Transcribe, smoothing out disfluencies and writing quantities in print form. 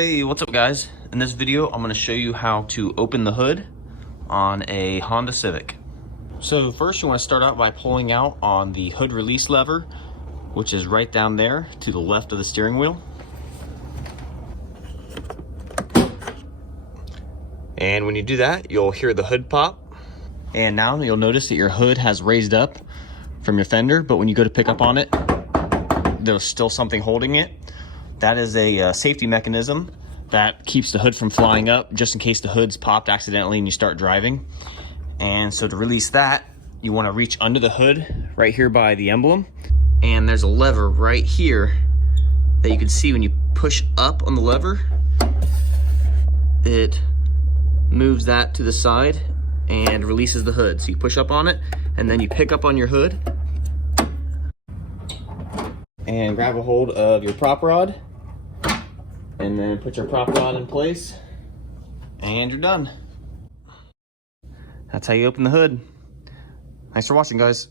Hey, what's up guys? In this video, I'm gonna show you how to open the hood on a Honda Civic. So first you wanna start out by pulling out on the hood release lever, which is right down there to the left of the steering wheel. And when you do that, you'll hear the hood pop. And now you'll notice that your hood has raised up from your fender, but when you go to pick up on it, there's still something holding it. That is a safety mechanism that keeps the hood from flying up just in case the hood's popped accidentally and you start driving. And so to release that, you want to reach under the hood right here by the emblem. And there's a lever right here that you can see when you push up on the lever, it moves that to the side and releases the hood. So you push up on it and then you pick up on your hood and grab a hold of your prop rod. And then put your prop rod in place, and you're done. That's how you open the hood. Thanks for watching, guys.